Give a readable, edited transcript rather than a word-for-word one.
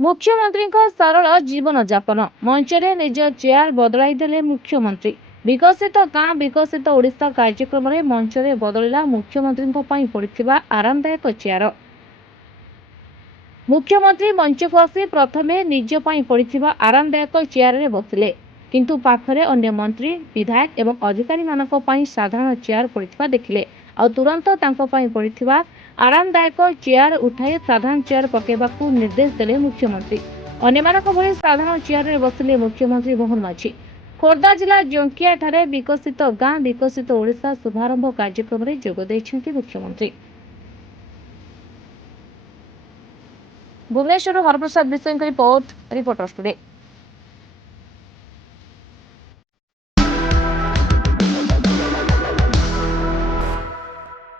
मुख्यमंत्री सरल जीवन जापन मंच में निज चेयर बदल मुख्यमंत्री विकसित गाँ विकसित ओडिशा कार्यक्रम में मंच में बदलला मुख्यमंत्री पड़ा आरामदायक चेयर। मुख्यमंत्री मंच को आसी प्रथम निज पड़ा आरामदायक चेयर में बसिले किंतु पाखरे अन्य मंत्री विधायक एवं अधिकारी मानक साधारण चेयर पड़ा देखिले और तुरंत पड़ा आरामदायक चेयर उठाई साधारण चेयर पकेबाकू निर्देश देले मुख्यमंत्री। अन्यमानक भली साधारण चेयर में बसिले मुख्यमंत्री मोहन माझी। खोर्धा जिला जंकिया ठारे विकसित गाँ विकसित ओडिशा शुभारंभ कार्यक्रम में जोग देइछन्ति मुख्यमंत्री। भुवनेश्वर हरप्रसाद विषय रिपोर्ट रिपोर्टर्स टुडे।